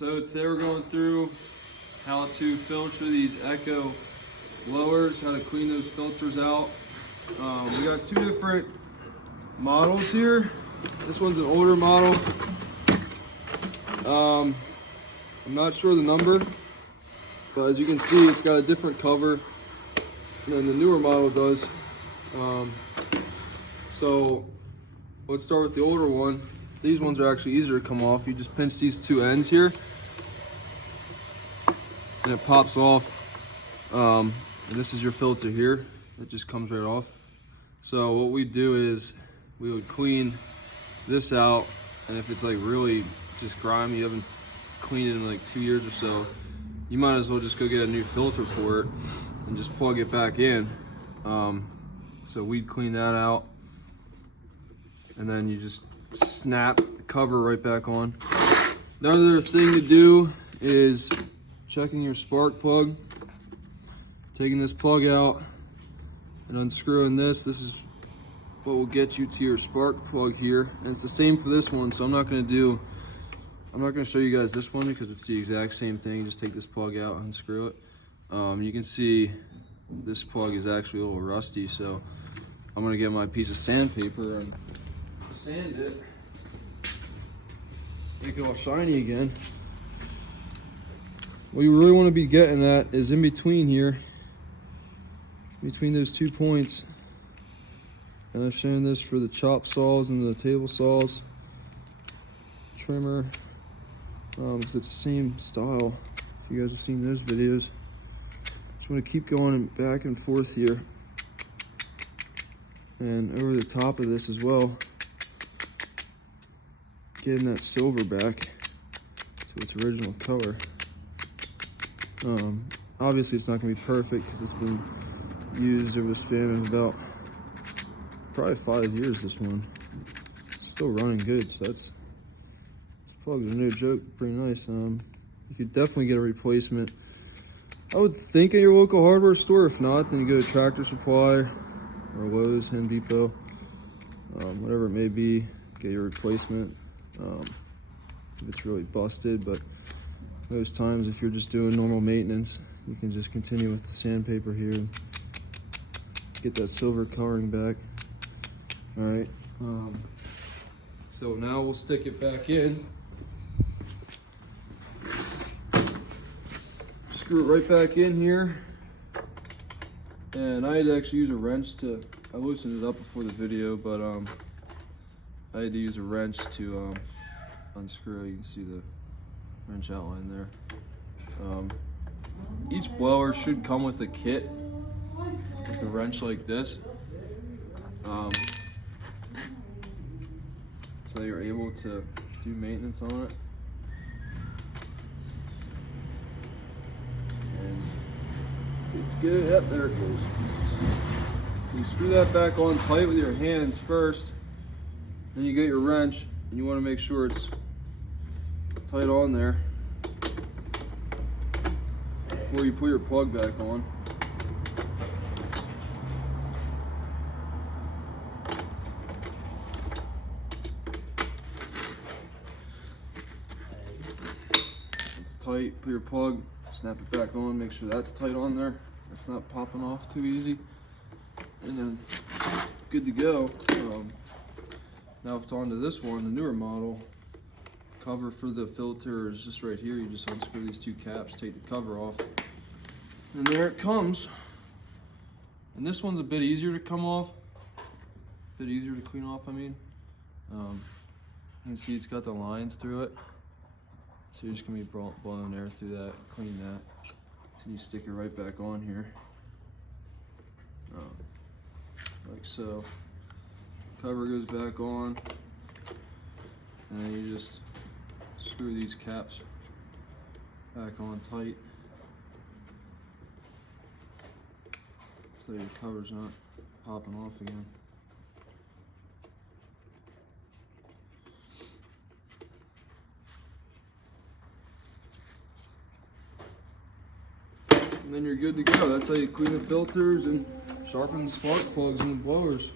So today we're going through how to filter these Echo blowers, how to clean those filters out. We got two different models here. This one's an older model. I'm not sure the number, but as you can see, it's got a different cover than the newer model does. So let's start with the older one. These ones are actually easier to come off. You just pinch these two ends here and it pops off. And this is your filter here. It just comes right off. So what we do is we would clean this out, and if it's like really just grimy, you haven't cleaned it in like 2 years or so, you might as well just go get a new filter for it and just plug it back in. So we'd clean that out, and then you just snap the cover right back on. Another thing to do is checking your spark plug, taking this plug out and unscrewing this. This is what will get you to your spark plug here, and it's the same for this one. So I'm not going to show you guys this one because it's the exact same thing. Just take this plug out and unscrew it. You can see this plug is actually a little rusty, so I'm going to get my piece of sandpaper and sand it, make it all shiny again. What you really want to be getting at is in between here, between those 2 points. And I've shown this for the chop saws and the table saws, trimmer, because it's the same style. If you guys have seen those videos, just want to keep going back and forth here, and over the top of this as well, getting that silver back to its original color. Obviously it's not going to be perfect because it's been used over the span of about probably 5 years. This one still running good, so these plugs are no joke, pretty nice. You could definitely get a replacement, I would think, at your local hardware store. If not, then you go to Tractor Supply or Lowe's, Home Depot, whatever it may be, get your replacement if it's really busted. But most times, if you're just doing normal maintenance, you can just continue with the sandpaper here and get that silver coloring back. All right, so now we'll stick it back in. Screw it right back in here. And I had to actually use a wrench I loosened it up before the video, but I had to use a wrench to unscrew. You can see the wrench outline there. Each blower should come with a kit with a wrench like this, so you're able to do maintenance on it. And it's good. Yep, there it goes. So you screw that back on tight with your hands first, then you get your wrench, and you want to make sure it's tight on there before you put your plug back on. It's tight, put your plug, snap it back on, make sure that's tight on there, it's not popping off too easy, and then good to go. Now if it's onto this one, the newer model, cover for the filter is just right here. You just unscrew these two caps, take the cover off, and there it comes. And this one's a bit easier to come off, a bit easier to clean off, I mean. You can see it's got the lines through it, so you're just gonna be blowing air through that, clean that. So you stick it right back on here, like so. Cover goes back on, and then you just screw these caps back on tight so your cover's not popping off again. And then you're good to go. That's how you clean the filters and sharpen the spark plugs and the blowers.